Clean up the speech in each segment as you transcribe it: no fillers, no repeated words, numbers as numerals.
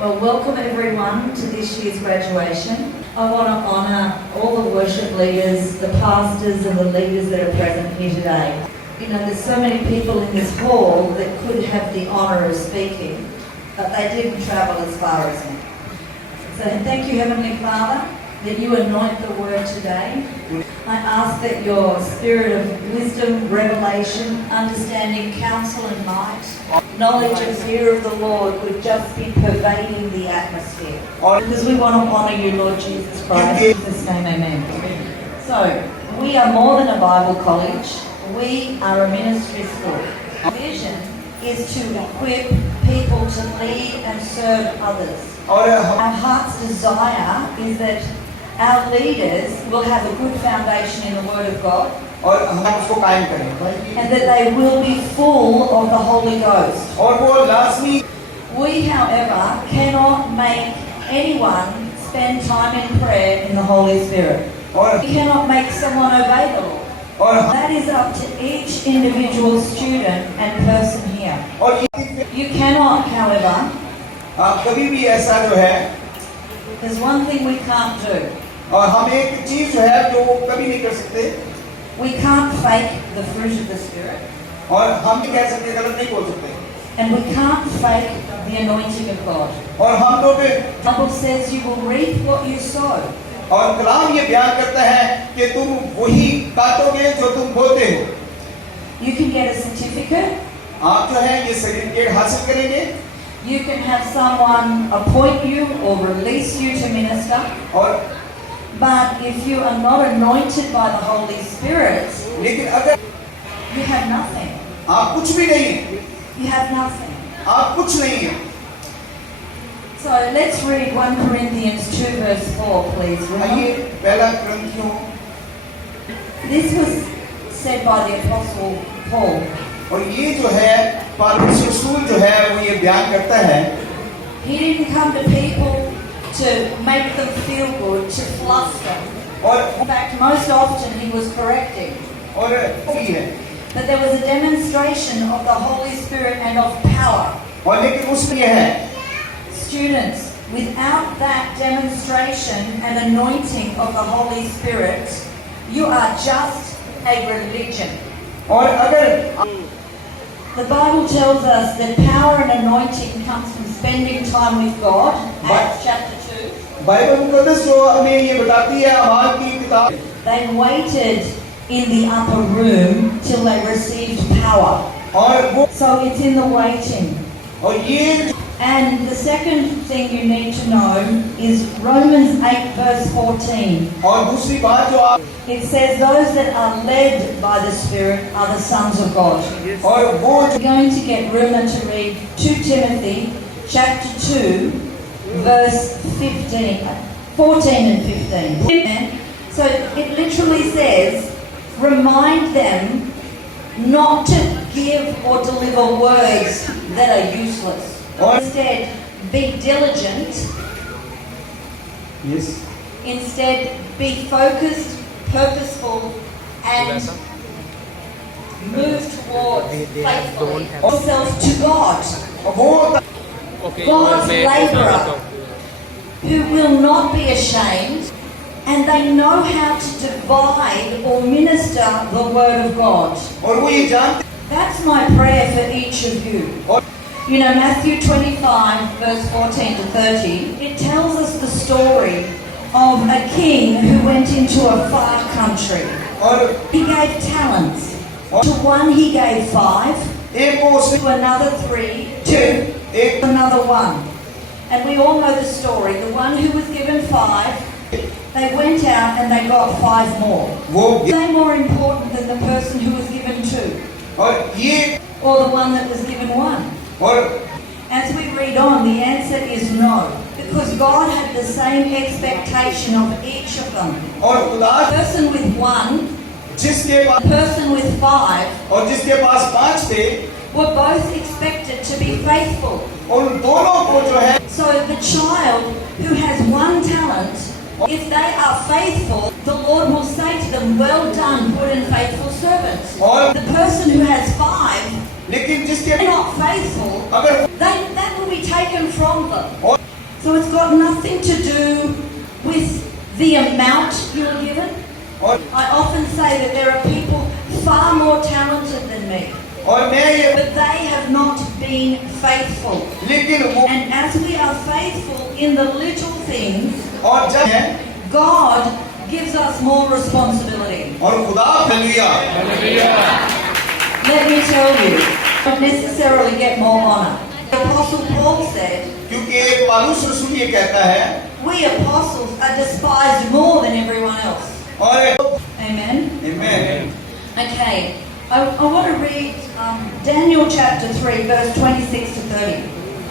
Well, welcome everyone to this year's graduation. I want to honour all the worship leaders, the pastors and the leaders that are present here today. You know, there's so many people in this hall that could have the honour of speaking, but they didn't travel as far as me. So thank you, Heavenly Father, that you anoint the word today. I ask that your spirit of wisdom, revelation, understanding, counsel and might, knowledge and fear of the Lord would just be pervading the atmosphere. Because we want to honour you, Lord Jesus Christ. In Jesus' name, amen. So, we are more than a Bible college. We are a ministry school. Our vision is to equip people to lead and serve others. Our heart's desire is that our leaders will have a good foundation in the Word of God. And that they will be full of the Holy Ghost. We, however, cannot make anyone spend time in prayer in the Holy Spirit. We cannot make someone obey the Lord. That is up to each individual student and person here. You cannot, however, there's one thing we can't do. We can't fake the fruit of the Spirit. And we can't fake the anointing of God. The Bible says you will reap what you sow. You can get a certificate. You can have someone appoint you or release you to minister. But if you are not anointed by the Holy Spirit, you have nothing. You have nothing. So let's read 1 Corinthians 2 verse 4, please. This was said by the Apostle Paul. He didn't come to people to make them feel good, to fluff them. In fact, most often he was correcting. But there was a demonstration of the Holy Spirit and of power. Students, without that demonstration and anointing of the Holy Spirit, you are just a religion. The Bible tells us that power and anointing comes from spending time with God. Acts chapter 2. They waited in the upper room till they received power. So it's in the waiting. And the second thing you need to know is Romans 8 verse 14. It says those that are led by the Spirit are the sons of God. We're going to get Runa to read 2 Timothy chapter 2 verse 14 and 15. So it literally says, remind them not to give or deliver words that are useless. Instead, be diligent. Yes. Instead, be focused, purposeful, and move towards faithfully yourself to God. God's labourer, who will not be ashamed, and they know how to divide or minister the word of God. That's my prayer for each of you. You know, Matthew 25 verse 14 to 30, it tells us the story of a king who went into a far country. He gave talents. To one he gave 5, to another 3, to another 1. And we all know the story. The one who was given 5, they went out and they got 5 more. Are they more important than the person who was given 2? Or the one that was given 1? As we read on, the answer is no. Because God had the same expectation of each of them. The person with 1, the person with 5, were both expected to be faithful. So the child who has 1 talent, if they are faithful, the Lord will say to them, well done, good and faithful servants. The person who has 5, they're not faithful, that will be taken from them. So it's got nothing to do with the amount you're given. I often say that there are people far more talented than me, और मैं ये but they have not been faithful. लेकिन वो And as we are faithful in the little things, और जब है God gives us more responsibility. और खुदा hallelujah Let me tell you, don't necessarily get more honor. The Apostle Paul said, क्योंकि पौलुस रसूल ये कहता है we apostles are despised more than everyone else. और Amen. आमीन Okay, I want to read Daniel chapter 3, verse 26 to 30.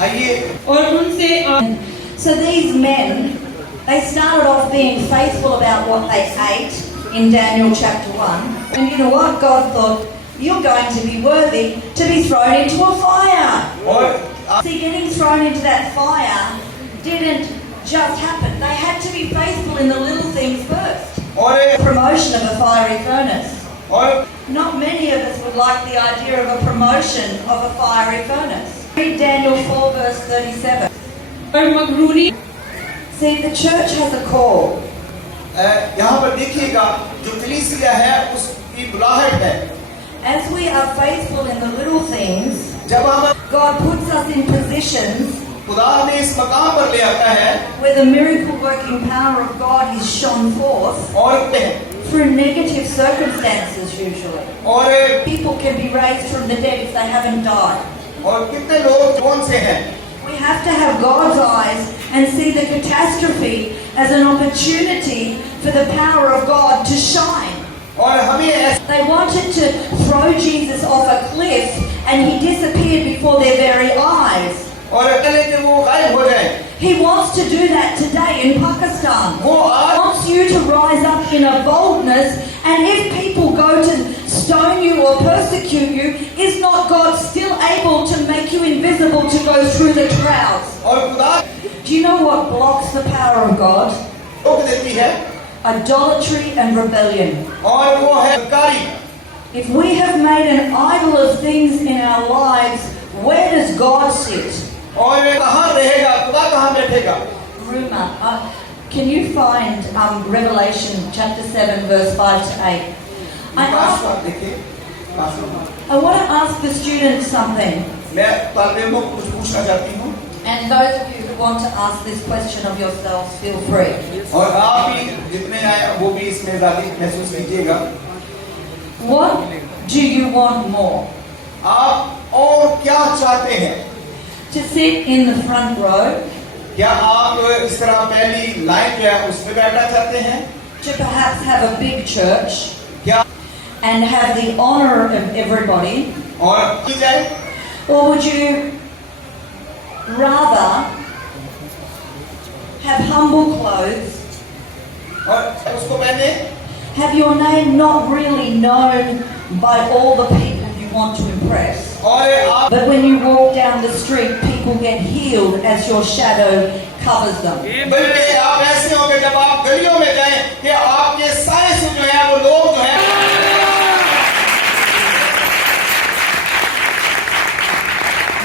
आइए और उनसे So these men, they started off being faithful about what they ate in Daniel chapter 1. And you know what? God thought, you're going to be worthy to be thrown into a fire. और See, getting thrown into that fire didn't just happen. They had to be faithful in the little things first. और Promotion of a fiery furnace. और Not many of us would like the idea of a promotion of a fiery furnace. Read Daniel 4 verse 37. और मगरूरी See, the church has a call. यहाँ पर देखिएगा जो कलीसिया है उसकी बुलाहट है As we are faithful in the little things, जब हम God puts us in positions खुदा हमें इस मकाम पर ले आता है where the miracle working power of God is shone forth और through negative circumstances usually. और People can be raised from the dead if they haven't died. और कितने लोग कौन से हैं We have to have God's eyes and see the catastrophe as an opportunity for the power of God to shine. और हमें ऐसा They wanted to throw Jesus off a cliff and he disappeared before their very eyes. और अकेले के वो गायब हो जाए He wants to do that today in Pakistan. वो He आज wants you to rise up in a boldness, and if people go to stone you or persecute you, is not God still able to make you invisible to go through the crowds? और खुदा Do you know what blocks the power of God? रोक देती है Idolatry and rebellion. और वो है कारी If we have made an idol of things in our lives, where does God sit? और वे कहाँ रहेगा खुदा कहाँ बैठेगा Ruma, can you find Revelation chapter 7 verse 5 to 8? पास बात देखिए पास बात। I want to ask the students something. मैं तालिबों को कुछ पूछना चाहती हूँ And those of you who want to ask this question of yourselves, feel free. और आप भी जितने आए वो भी इसमें आज़ादी महसूस कीजिएगा What do you want more? आप और क्या चाहते हैं To sit in the front row? क्या आप इस तरह पहली लाइन जो है उसमें बैठना चाहते हैं To perhaps have a big church क्या and have the honor of everybody? और की जाए Or would you rather have humble clothes, और उसको पहने have your name not really known by all the people you want to impress, और आप but when you walk down the street, people get healed as your shadow covers them? बल्कि आप ऐसे होंगे जब आप गलियों में जाएं कि आपके साए से जो है वो लोग जो है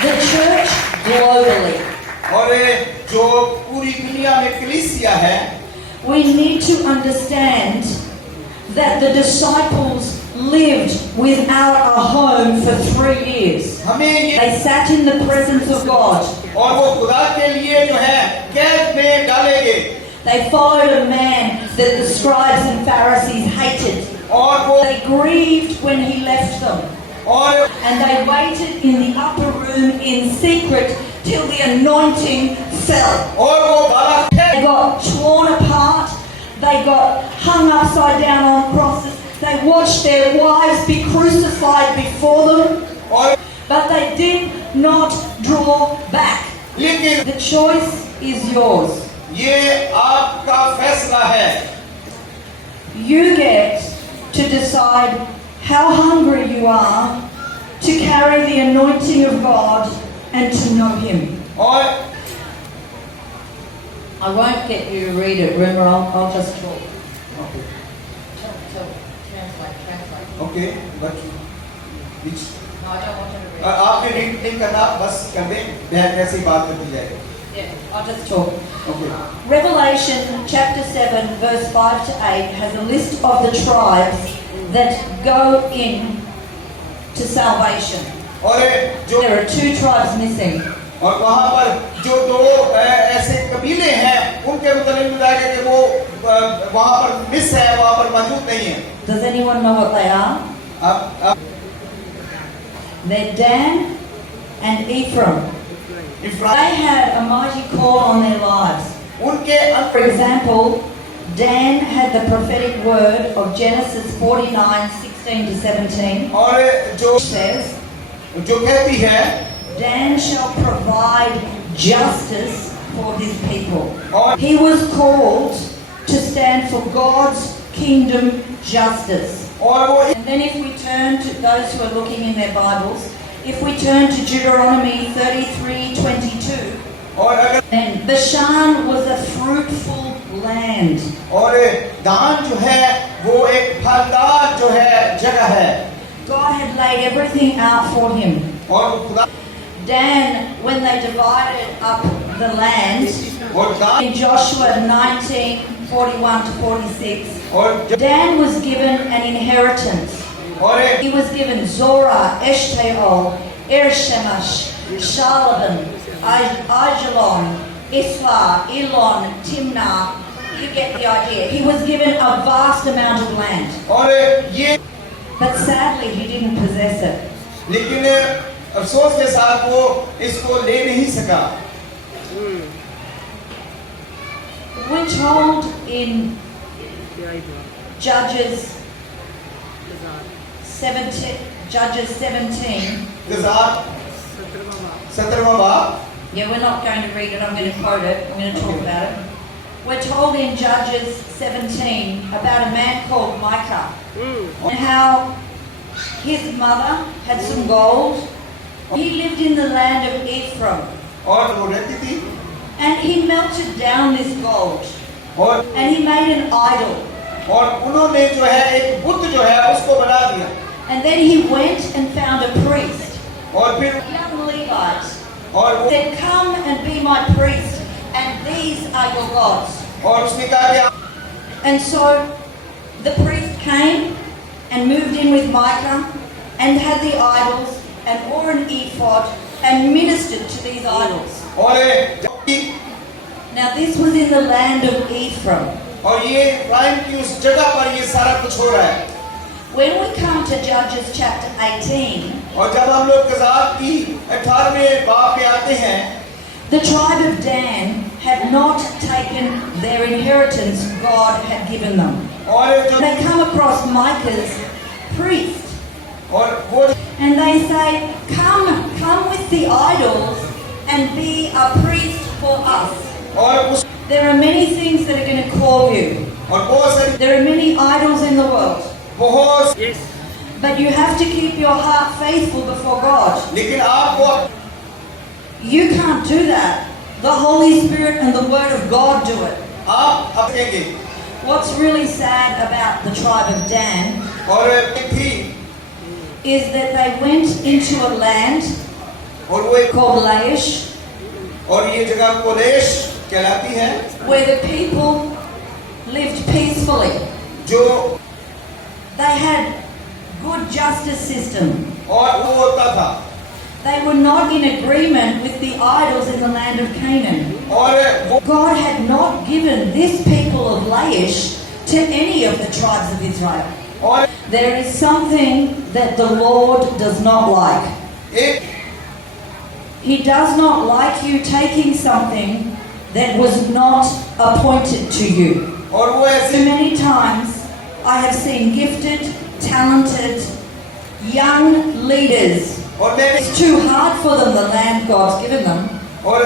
The church globally, और जो पूरी दुनिया में कलीसिया है we need to understand that the disciples lived without a home for 3 years. हमें ये They sat in the presence of God. और वो खुदा के लिए जो है कैद में डाले गए They followed a man that the scribes and Pharisees hated. और वो They grieved when he left them. और And they waited in the upper room in secret till the anointing fell. और वो बाला They got torn apart. They got hung upside down on crosses. They watched their wives be crucified before them. और But they did not draw back. लेकिन The choice is yours. ये आपका फैसला है You get to decide how hungry you are to carry the anointing of God and to know Him. और I won't get you to read it, Rumor. I'll just talk. Translate. Okay but No, I don't want you to read. आपने read नहीं करना बस कर दें बहन कैसी बात करती जाएगी Yeah, I'll just talk. Okay. Revelation chapter 7, verse 5 to 8 has a list of the tribes that go in to salvation. और जो There are 2 tribes missing. और वहाँ पर जो दो ऐसे कबीले हैं उनके मुताबिक बताया गया कि वो वहाँ पर मिस है, वहाँ पर मौजूद नहीं है। Does anyone know what they are? अब They're Dan and Ephraim. Ephraim They had a mighty call on their lives. उनके For example, Dan had the prophetic word of Genesis 49, 16 to 17. और जो Says, कहती है Dan shall provide justice for his people. और He was called to stand for God's kingdom justice. और वो And then if we turn to those who are looking in their Bibles, if we turn to Deuteronomy 33:22, और अगर then Bashan was a fruitful land. और दान जो है वो एक फलदार जो है जगह है God had laid everything out for him. और खुदा Dan, when they divided up the land, और दान in Joshua 19:41 to 46, और जब Dan was given an inheritance. और He was given Zorah, Eshtaol, Ershemash, Shalaban, Ajalon, Islah, Elon, Timnah. You get the idea. He was given a vast amount of land. और ये But sadly, he didn't possess it. लेकिन अफसोस के साथ वो इसको ले नहीं सका। We're told in Judges 17, गुजार 17वां बाब yeah, we're not going to read it, I'm going to quote it, I'm going to talk about it. We're told in Judges 17 about a man called Micah and how his mother had some gold. He lived in the land of Ephraim और वो रहती थी and he melted down this gold और and he made an idol. उन्होंने जो है एक बुत जो है उसको बना दिया And then he went and found a priest, और फिर a young Levite, और वो said, "Come and be my priest, and these are your gods." और उसने कहा कि And so the priest came and moved in with Micah and had the idols and wore an ephod and ministered to these idols. और Now this was in the land of Ephraim. और ये Ephraim की उस जगह पर ये सारा कुछ हो रहा है When we come to Judges chapter 18, और जब हम लोग गुजार की 18वें बाब पे आते हैं the tribe of Dan had not taken their inheritance God had given them. और जो They come across Micah's priest और वो and they say, come with the idols and be a priest for us. और उस There are many things that are going to call you. और बहुत सारी There are many idols in the world. बहुत But you have to keep your heart faithful before God. लेकिन आपको You can't do that. The Holy Spirit and the Word of God do it. आप अपनेंगे What's really sad about the tribe of Dan और एक थी is that they went into a land और वो एक called Laish, और ये जगह कोलेश कहलाती है where the people lived peacefully. जो They had good justice system. और वो होता था They were not in agreement with the idols in the land of Canaan. और वो God had not given this people of Laish to any of the tribes of Israel. और There is something that the Lord does not like. एक He does not like you taking something that was not appointed to you. और वो So ऐसे many times I have seen gifted, talented, young leaders. और मैं It's too hard for them, the land God's given them. और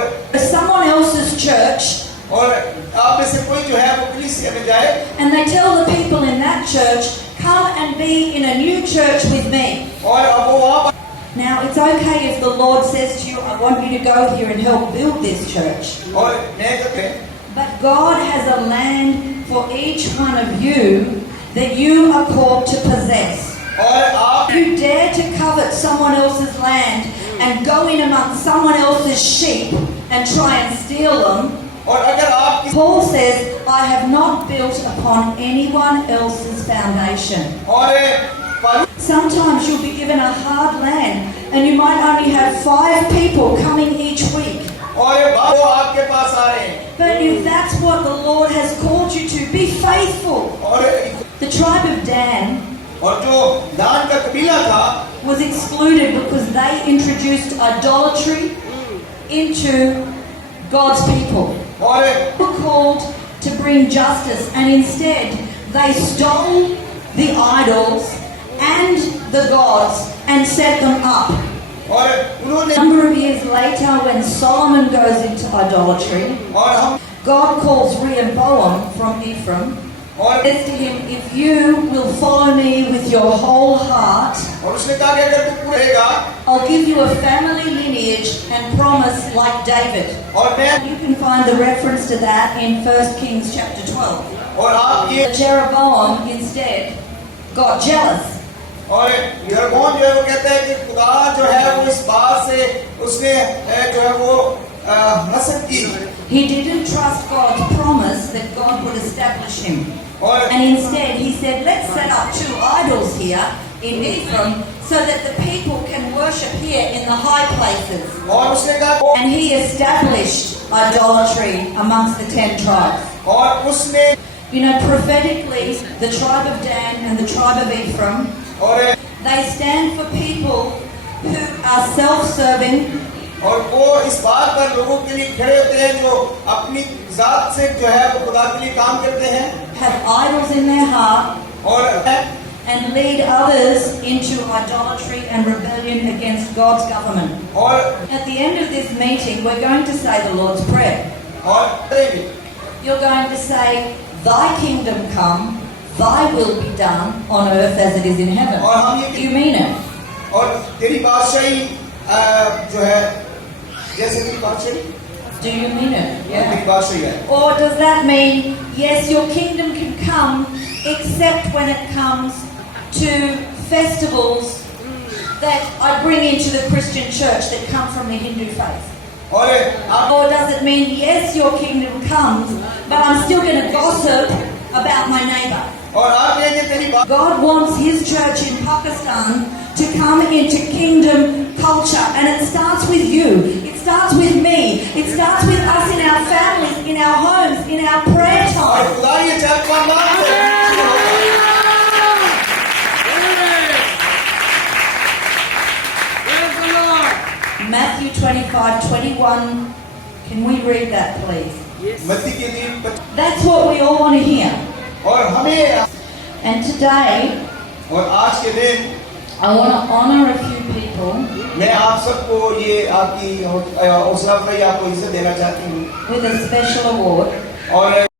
Someone else's church, और आप में से कोई जो है वो कलीसिया में जाए and they tell the people in that church, come and be in a new church with me. और अब वो वहाँ पर Now it's okay if the Lord says to you, I want you to go here and help build this church. और नहीं करते But God has a land for each one of you that you are called to possess. और आप If you dare to covet someone else's land and go in amongst someone else's sheep and try and steal them, और अगर आप किसी Paul says, I have not built upon anyone else's foundation. और पौलुस Sometimes you'll be given a hard land and you might only have 5 people coming each week. और वो आपके पास आ रहे हैं But if that's what the Lord has called you to, be faithful. और The tribe of Dan जो दान का कबीला था was excluded because they introduced idolatry into God's people. और They were called to bring justice, and instead they stole the idols and the gods and set them up. और A उन्होंने number of years later, when Solomon goes into idolatry, और हम God calls Rehoboam from Ephraim, और says to him, if you will follow me with your whole heart, और उसने कहा कि अगर तू रहेगा I'll give you a family lineage and promise like David. और मैं You can find the reference to that in 1 Kings chapter 12. और आप ये Jeroboam instead got jealous. और यरगोन जो है वो कहता है कि खुदा जो है वो इस बात से उसने जो है वो हसद की He didn't trust God's promise that God would establish him. और And instead he said, let's set up 2 idols here in Ephraim so that the people can worship here in the high places. और उसने कहा And he established idolatry amongst the 10 tribes. और उसने You know, prophetically, the tribe of Dan and the tribe of Ephraim, और they stand for people who are self-serving, और वो इस बात पर लोगों के लिए खड़े होते हैं जो अपनी जात से जो है वो खुदा के लिए काम करते हैं have idols in their heart, और and lead others into idolatry and rebellion against God's government. और At the end of this meeting, we're going to say the Lord's Prayer. और करेंगे You're going to say, Thy kingdom come, Thy will be done on earth as it is in heaven. और हम ये You mean it? और तेरी बादशाही जो है जैसे तेरी बादशाही Do you mean it? तेरी बादशाही है Or does that mean, yes, your kingdom can come, except when it comes to festivals that I bring into the Christian church that come from the Hindu faith? और आप Or does it mean, yes, your kingdom comes, but I'm still going to gossip about my neighbor? और आप कहेंगे तेरी बात God wants His church in Pakistan to come into kingdom culture, and it starts with you. It starts with me. It starts with us in our families, in our homes, in our prayer और time. खुदा ये चाहता है Matthew 25:21. Can we read that, please? मत्ती के दिन That's what we all want to hear. और हमें And today, और आज के दिन I want to honor a few people मैं आप सबको ये आपकी हौसला अफजाई आपको इज्जत देना चाहती हूँ with a special award. और